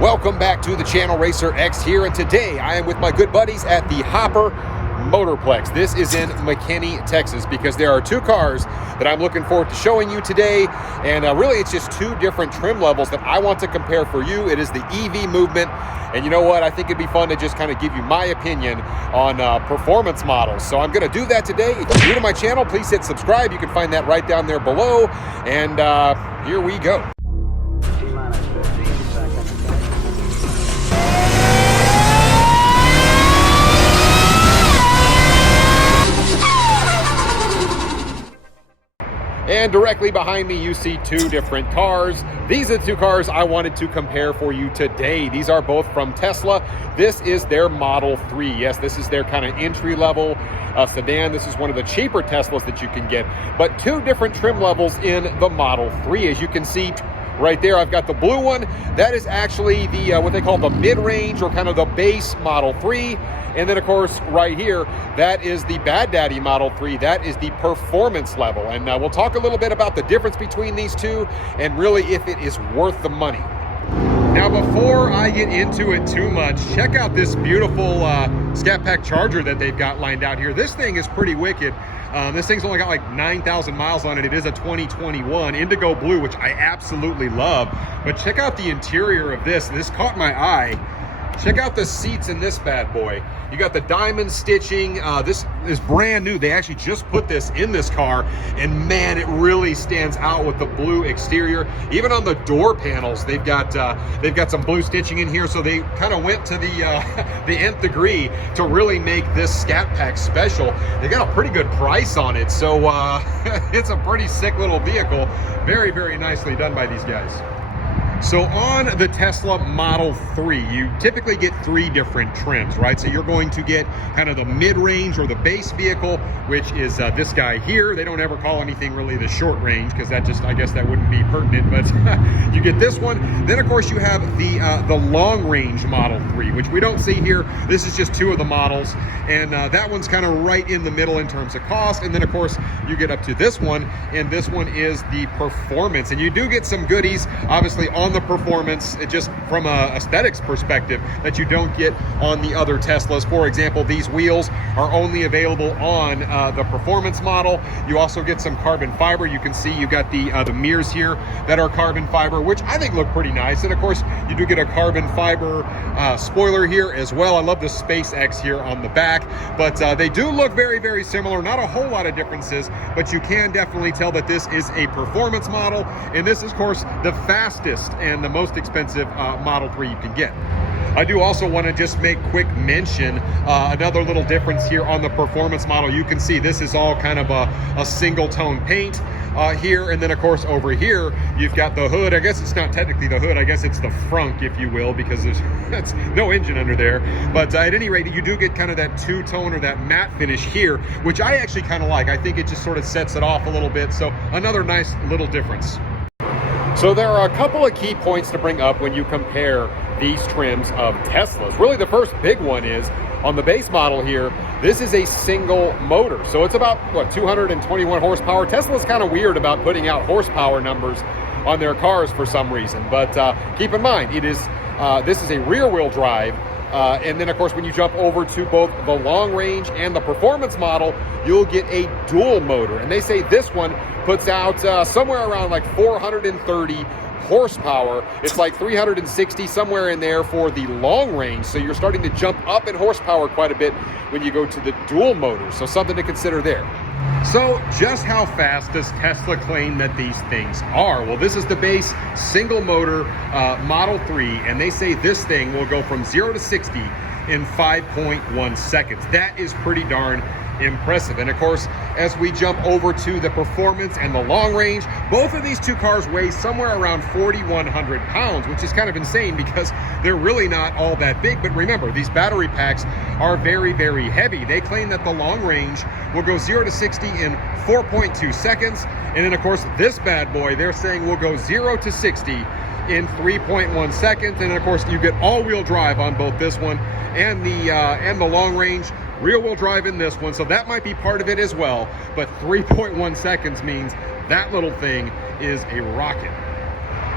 Welcome back to the channel. Racer X here, and today I am with my good buddies at the Hopper Motorplex. This is in McKinney, Texas, because there are two cars that I'm looking forward to showing you today, and really it's just two different trim levels that I want to compare for you. It is the EV movement, and you know what, I think it'd be fun to just kind of give you my opinion on performance models. So I'm going to do that today. If you're new to my channel, please hit subscribe. You can find that right down there below, and here we go. And directly behind me, you see two different cars. These are the two cars I wanted to compare for you today. These are both from Tesla. This is their Model 3. Yes, this is their kind of entry-level sedan. This is one of the cheaper Teslas that you can get, but two different trim levels in the Model 3. As you can see right there, I've got the blue one. That is actually the what they call the mid-range, or kind of the base Model 3. And then, of course, right here, that is the Bad Daddy Model 3. That is the performance level. And we'll talk a little bit about the difference between these two and really if it is worth the money. Now, before I get into it too much, check out this beautiful Catpack Charger that they've got lined out here. This thing is pretty wicked. This thing's only got like 9,000 miles on it. It is a 2021 indigo blue, which I absolutely love. But check out the interior of this. This caught my eye. Check out the seats in this bad boy. You got the diamond stitching. This is brand new. They actually just put this in this car, and man, it really stands out with the blue exterior. Even on the door panels, they've got some blue stitching in here. So they kind of went to the nth degree to really make this Catpack special. They got a pretty good price on it, so it's a pretty sick little vehicle. Very, very nicely done by these guys. So on the Tesla Model 3, you typically get three different trims, right? So you're going to get kind of the mid-range or the base vehicle, which is this guy here. They don't ever call anything really the short range, because that just, I guess that wouldn't be pertinent, but you get this one. Then of course you have the long range Model 3, which we don't see here. This is just two of the models, and that one's kind of right in the middle in terms of cost. And then of course you get up to this one, and this one is the performance. And you do get some goodies, obviously, on the performance, just from a aesthetics perspective, that you don't get on the other Teslas. For example, these wheels are only available on the performance model. You also get some carbon fiber. You can see you've got the mirrors here that are carbon fiber, which I think look pretty nice. And of course, you do get a carbon fiber spoiler here as well. I love the SpaceX here on the back, but they do look very, very similar. Not a whole lot of differences, but you can definitely tell that this is a performance model, and this is, of course, the fastest and the most expensive Model 3 you can get. I do also want to just make quick mention, another little difference here on the performance model. You can see this is all kind of a single tone paint here, and then of course over here you've got the hood. I guess it's not technically the hood, I guess it's the frunk, if you will, because that's no engine under there. But at any rate, you do get kind of that two-tone or that matte finish here, which I actually kind of like. I think it just sort of sets it off a little bit, so another nice little difference. So there are a couple of key points to bring up when you compare these trims of Teslas. Really, the first big one is on the base model here, this is a single motor. So it's about, what, 221 horsepower. Tesla's kind of weird about putting out horsepower numbers on their cars for some reason. But keep in mind, it is this is a rear wheel drive. And then, of course, when you jump over to both the long range and the performance model, you'll get a dual motor. And they say this one puts out somewhere around like 430 horsepower. It's like 360 somewhere in there for the long range. So you're starting to jump up in horsepower quite a bit when you go to the dual motor. So something to consider there. So just how fast does Tesla claim that these things are? Well, this is the base single motor Model 3, and they say this thing will go from 0 to 60 in 5.1 seconds. That is pretty darn impressive. And of course, as we jump over to the performance and the long range, both of these two cars weigh somewhere around 4,100 pounds, which is kind of insane because they're really not all that big. But remember, these battery packs are very, very heavy. They claim that the long range will go 0 to 60 in 4.2 seconds. And then of course, this bad boy, they're saying will go 0 to 60 in 3.1 seconds. And then of course, you get all-wheel drive on both this one and the long range. Rear-wheel drive in this one, so that might be part of it as well. But 3.1 seconds means that little thing is a rocket.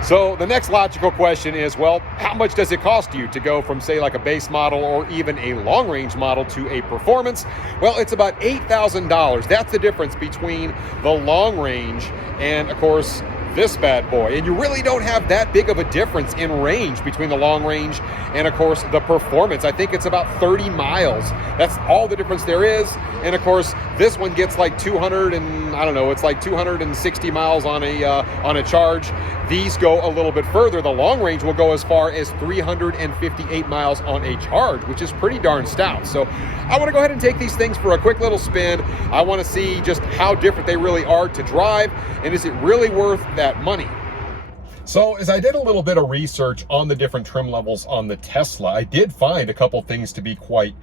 So the next logical question is, well, how much does it cost you to go from, say, like a base model or even a long-range model to a performance? Well, it's about $8,000. That's the difference between the long range and, of course, this bad boy. And you really don't have that big of a difference in range between the long range and, of course, the performance. I think it's about 30 miles. That's all the difference there is. And, of course, this one gets like 260 miles on a charge. These go a little bit further. The long range will go as far as 358 miles on a charge, which is pretty darn stout. So I want to go ahead and take these things for a quick little spin. I want to see just how different they really are to drive, and is it really worth that money? So as I did a little bit of research on the different trim levels on the Tesla, I did find a couple things to be quite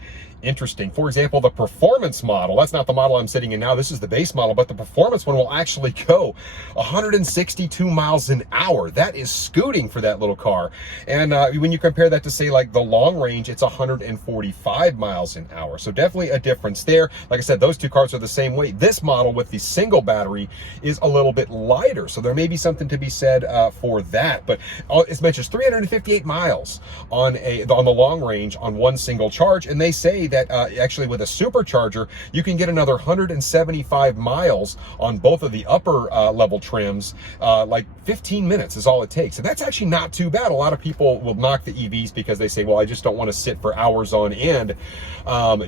interesting. For example, the performance model, that's not the model I'm sitting in now, this is the base model, but the performance one will actually go 162 miles an hour. That is scooting for that little car. And when you compare that to, say, like the long range, it's 145 miles an hour. So definitely a difference there. Like I said, those two cars are the same weight. This model with the single battery is a little bit lighter. So there may be something to be said for that. But as mentioned, 358 miles on the long range on one single charge. And they say that actually with a supercharger, you can get another 175 miles on both of the upper level trims. Like 15 minutes is all it takes. And that's actually not too bad. A lot of people will knock the EVs because they say, well, I just don't want to sit for hours on end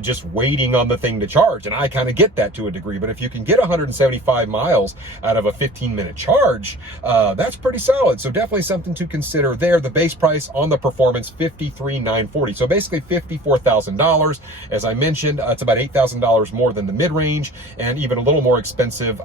just waiting on the thing to charge. And I kind of get that to a degree. But if you can get 175 miles out of a 15-minute charge, that's pretty solid. So definitely something to consider there. The base price on the performance, $53,940. So basically $54,000. As I mentioned, it's about $8,000 more than the mid-range, and even a little more expensive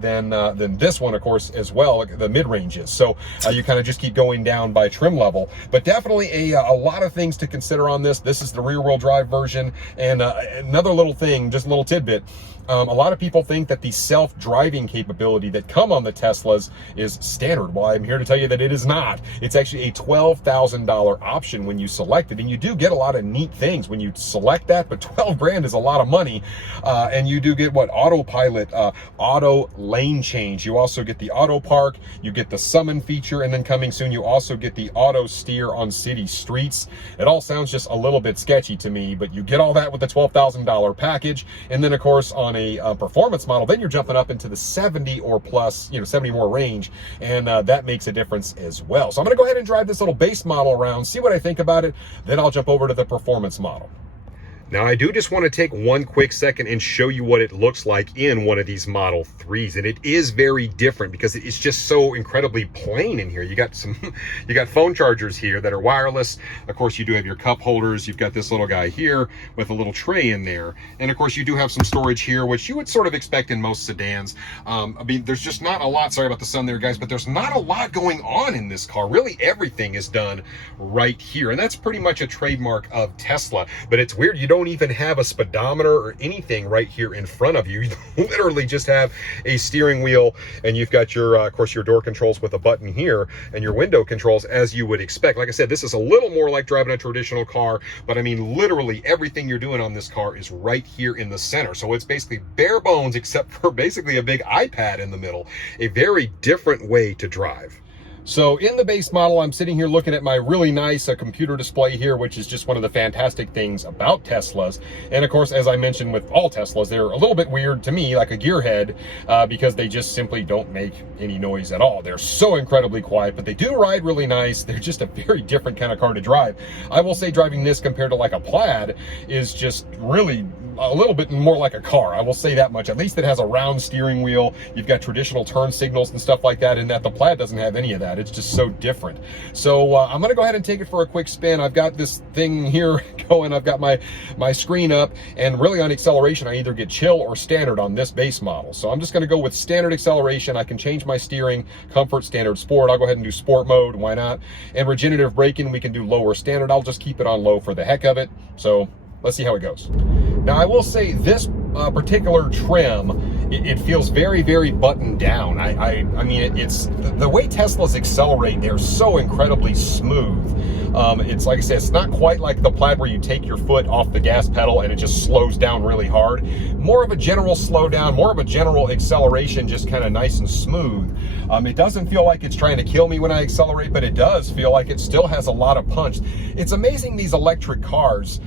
than this one, of course, as well, the mid-range is. So you kind of just keep going down by trim level. But definitely a lot of things to consider on this. This is the rear-wheel drive version. And another little thing, just a little tidbit, a lot of people think that the self-driving capability that come on the Teslas is standard. Well, I'm here to tell you that it is not. It's actually a $12,000 option when you select it, and you do get a lot of neat things when you select that, but 12 grand is a lot of money. And you do get what? Autopilot, auto lane change. You also get the auto park, you get the summon feature, and then coming soon, you also get the auto steer on city streets. It all sounds just a little bit sketchy to me, but you get all that with the $12,000 package. And then, of course, on a performance model, then you're jumping up into the 70 or plus, 70 more range, and that makes a difference as well. So I'm going to go ahead and drive this little base model around, see what I think about it, then I'll jump over to the performance model. Now, I do just want to take one quick second and show you what it looks like in one of these Model 3s. And it is very different because it's just so incredibly plain in here. You got phone chargers here that are wireless. Of course, you do have your cup holders. You've got this little guy here with a little tray in there. And of course, you do have some storage here, which you would sort of expect in most sedans. I mean, there's just not a lot, sorry about the sun there, guys, but there's not a lot going on in this car. Really, everything is done right here. And that's pretty much a trademark of Tesla. But it's weird, you don't even have a speedometer or anything right here in front of you. You literally just have a steering wheel, and you've got your, of course, your door controls with a button here, and your window controls as you would expect. Like I said, this is a little more like driving a traditional car, but I mean, literally everything you're doing on this car is right here in the center. So it's basically bare bones, except for basically a big iPad in the middle. A very different way to drive. So in the base model, I'm sitting here looking at my really nice computer display here, which is just one of the fantastic things about Teslas. And of course, as I mentioned with all Teslas, they're a little bit weird to me, like a gearhead, because they just simply don't make any noise at all. They're so incredibly quiet, but they do ride really nice. They're just a very different kind of car to drive. I will say driving this compared to like a Plaid is just really a little bit more like a car. I will say that much. At least it has a round steering wheel. You've got traditional turn signals and stuff like that, and that the Plaid doesn't have any of that. It's just so different. So I'm going to go ahead and take it for a quick spin. I've got this thing here going. I've got my screen up, and really on acceleration, I either get chill or standard on this base model. So I'm just going to go with standard acceleration. I can change my steering, comfort, standard, sport. I'll go ahead and do sport mode. Why not? And regenerative braking, we can do low or standard. I'll just keep it on low for the heck of it. So let's see how it goes. Now, I will say this particular trim it feels very, very buttoned down. I mean, it's the way Teslas accelerate, they're so incredibly smooth. It's like I said, it's not quite like the Plaid where you take your foot off the gas pedal and it just slows down really hard. More of a general slowdown, more of a general acceleration, just kind of nice and smooth. It doesn't feel like it's trying to kill me when I accelerate, but it does feel like it still has a lot of punch. It's amazing, these electric cars,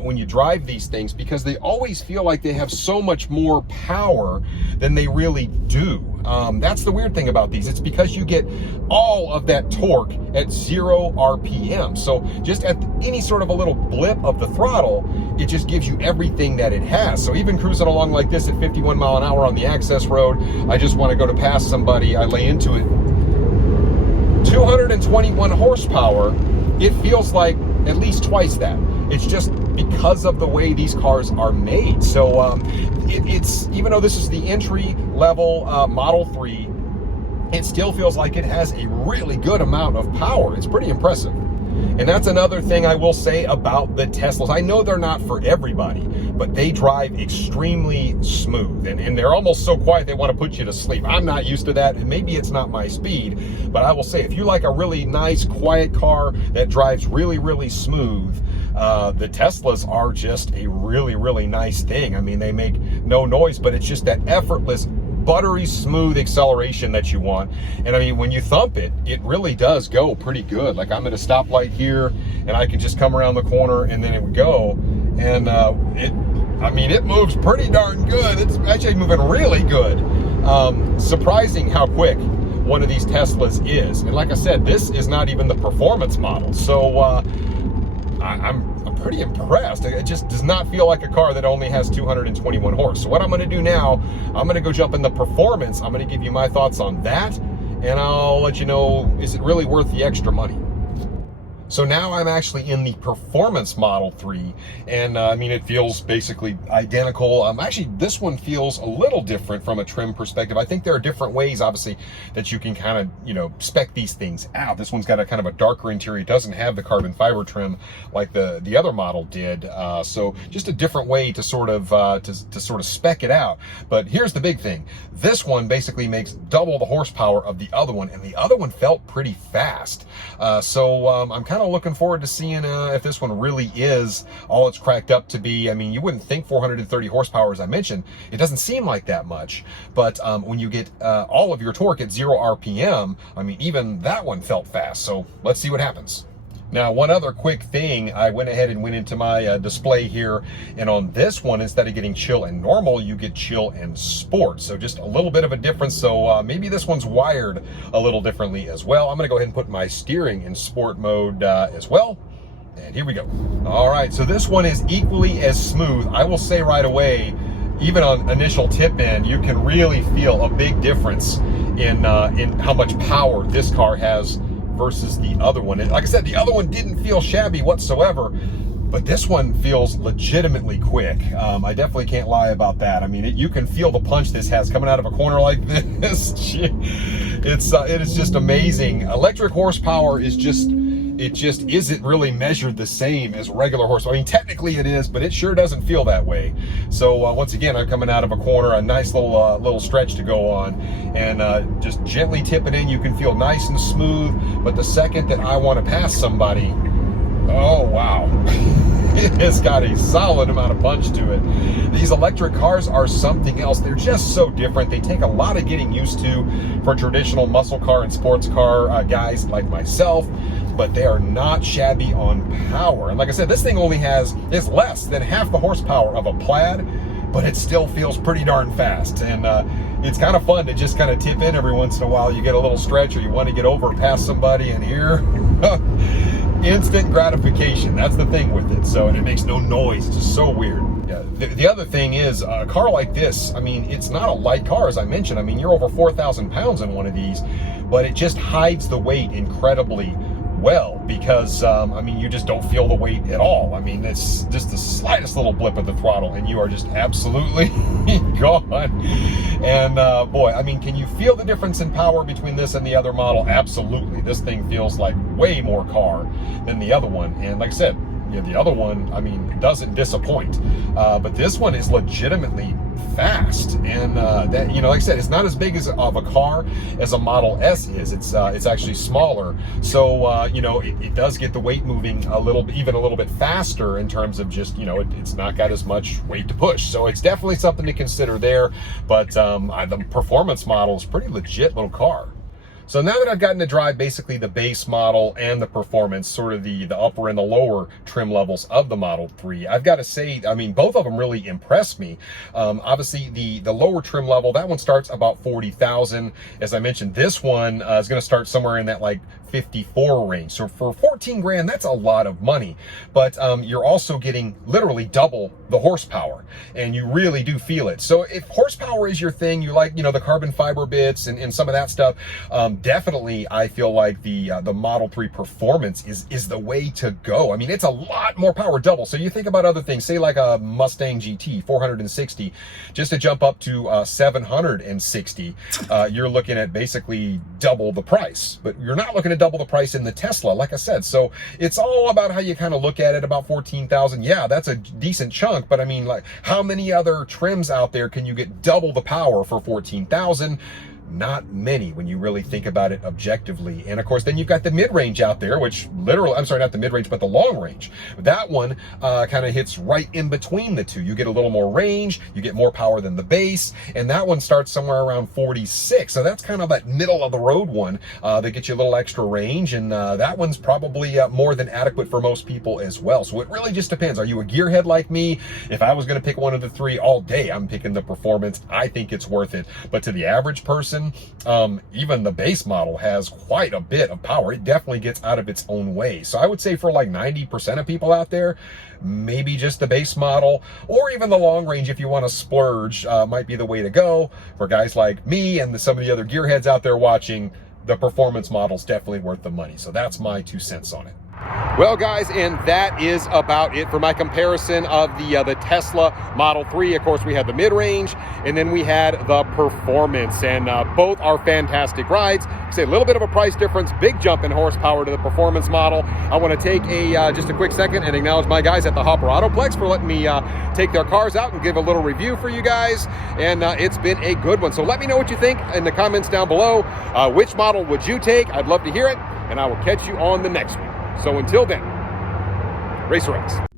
when you drive these things, because they always feel like they have so much more power than they really do. That's the weird thing about these. It's because you get all of that torque at 0 RPM. So just at any sort of a little blip of the throttle, it just gives you everything that it has. So even cruising along like this at 51 mile an hour on the access road, I just want to go to pass somebody, I lay into it. 221 horsepower, it feels like at least twice that. It's just because of the way these cars are made. So it's, even though this is the entry level Model 3, it still feels like it has a really good amount of power. It's pretty impressive. And that's another thing I will say about the Teslas. I know they're not for everybody, but they drive extremely smooth, and they're almost so quiet they want to put you to sleep. I'm not used to that, and maybe it's not my speed, but I will say, if you like a really nice, quiet car that drives really, really smooth, the Teslas are just a really, really nice thing. I mean, they make no noise, but it's just that effortless, buttery smooth acceleration that you want. And I mean, when you thump it, it really does go pretty good. Like, I'm at a stoplight here and I can just come around the corner and then it would go. And I mean, it moves pretty darn good. It's actually moving really good. Surprising how quick one of these Teslas is. And like I said, this is not even the performance model. So I'm pretty impressed. It just does not feel like a car that only has 221 horse. So what I'm going to do now, I'm going to go jump in the performance. I'm going to give you my thoughts on that, and I'll let you know, is it really worth the extra money? So now I'm actually in the performance Model 3, and I mean, it feels basically identical. Actually, this one feels a little different from a trim perspective. I think there are different ways, obviously, that you can kind of, you know, spec these things out. This one's got a kind of a darker interior. It doesn't have the carbon fiber trim like the other model did. So just a different way to sort of spec it out. But here's the big thing. This one basically makes double the horsepower of the other one, and the other one felt pretty fast. So I'm kind of looking forward to seeing if this one really is all it's cracked up to be. I mean, you wouldn't think 430 horsepower, as I mentioned. It doesn't seem like that much, but when you get all of your torque at 0 RPM, I mean, even that one felt fast. So let's see what happens. Now, one other quick thing, I went ahead and went into my display here, and on this one, instead of getting chill and normal, you get chill and sport. So just a little bit of a difference. So maybe this one's wired a little differently as well. I'm gonna go ahead and put my steering in sport mode as well. And here we go. All right, so this one is equally as smooth. I will say right away, even on initial tip in, you can really feel a big difference in how much power this car has versus the other one. And like I said, the other one didn't feel shabby whatsoever, but this one feels legitimately quick. I definitely can't lie about that. I mean, you can feel the punch this has coming out of a corner like this. It is just amazing. Electric horsepower is just, it just isn't really measured the same as regular horsepower. I mean, technically it is, but it sure doesn't feel that way. So once again, I'm coming out of a corner, a nice little stretch to go on, and just gently tip it in. You can feel nice and smooth, but the second that I want to pass somebody, oh wow. It's got a solid amount of punch to it. These electric cars are something else. They're just so different. They take a lot of getting used to for traditional muscle car and sports car guys like myself, but they are not shabby on power. And like I said, this thing is less than half the horsepower of a Plaid, but it still feels pretty darn fast. And it's kind of fun to just kind of tip in every once in a while. You get a little stretch, or you want to get over past somebody, and here, instant gratification. That's the thing with it. So, and it makes no noise. It's just so weird. Yeah. The other thing is, a car like this, I mean, it's not a light car, as I mentioned. I mean, you're over 4,000 pounds in one of these, but it just hides the weight incredibly well, because I mean, you just don't feel the weight at all. I mean, it's just the slightest little blip of the throttle and you are just absolutely gone. And boy, I mean, can you feel the difference in power between this and the other model? Absolutely. This thing feels like way more car than the other one. And like I said, you know, the other one, I mean, doesn't disappoint. But this one is legitimately fast, and that, you know, like I said, it's not as big as of a car as a Model S is. It's actually smaller, so you know, it does get the weight moving even a little bit faster in terms of just, you know, it's not got as much weight to push. So it's definitely something to consider there. But the performance model is pretty legit little car. So now that I've gotten to drive basically the base model and the performance, sort of the upper and the lower trim levels of the Model 3, I've got to say, I mean, both of them really impressed me. Obviously, the lower trim level, that one starts about 40,000. As I mentioned, this one is going to start somewhere in that like 54 range. So for 14 grand, that's a lot of money. But you're also getting literally double the horsepower, and you really do feel it. So if horsepower is your thing, you like, you know, the carbon fiber bits and some of that stuff, definitely I feel like the Model 3 performance is the way to go. I mean, it's a lot more power, double. So you think about other things, say like a Mustang GT 460, just to jump up to 760, you're looking at basically double the price. But you're not looking at double the price in the Tesla, like I said. So it's all about how you kind of look at it. About 14,000, yeah, that's a decent chunk. But I mean, like, how many other trims out there can you get double the power for 14,000? Not many when you really think about it objectively. And of course, then you've got the mid-range out there, which literally, I'm sorry, not the mid-range, but the long range. That one kind of hits right in between the two. You get a little more range, you get more power than the base, and that one starts somewhere around 46. So that's kind of that middle of the road one that gets you a little extra range, and that one's probably more than adequate for most people as well. So it really just depends. Are you a gearhead like me? If I was going to pick one of the three all day, I'm picking the performance. I think it's worth it. But to the average person, even the base model has quite a bit of power. It definitely gets out of its own way. So I would say for like 90% of people out there, maybe just the base model, or even the long range if you want to splurge, might be the way to go. For guys like me and some of the other gearheads out there watching, the performance model is definitely worth the money. So that's my 2 cents on it. Well, guys, and that is about it for my comparison of the Tesla Model 3. Of course, we had the mid-range, and then we had the performance, and both are fantastic rides. Say a little bit of a price difference, big jump in horsepower to the performance model. I want to take just a quick second and acknowledge my guys at the Motorplex for letting me take their cars out and give a little review for you guys, and it's been a good one. So let me know what you think in the comments down below. Which model would you take? I'd love to hear it, and I will catch you on the next one. So until then, Racer X.